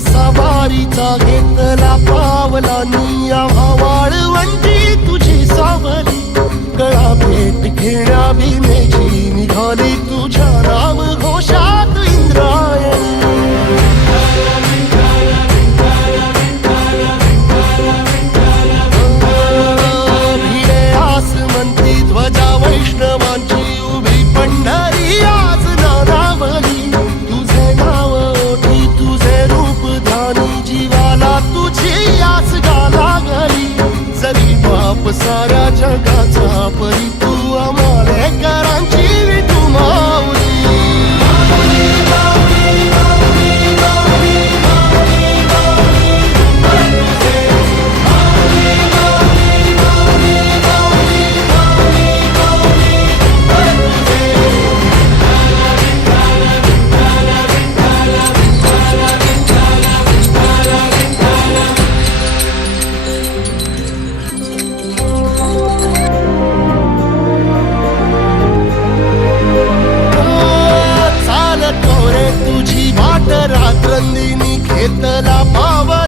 सवारीचा घेतला पावला निया वाळवंटी तुझी सावली गळा भेट घेण्या भीमेची निघाली तुझ्या नाम घोषात इंद्रायणी भिडे आसमंती ध्वजा वैष्णवांची उभी पंढरी आज नानावली तुझे नाव ओठी तुझे रूप ध्यानी जीवाला तुझी आस गाला गली जरी बाप साऱ्या जगाचा परी तू आमालेकरांची विठू माऊली तुझी वाट रात्रंदिनी घेतला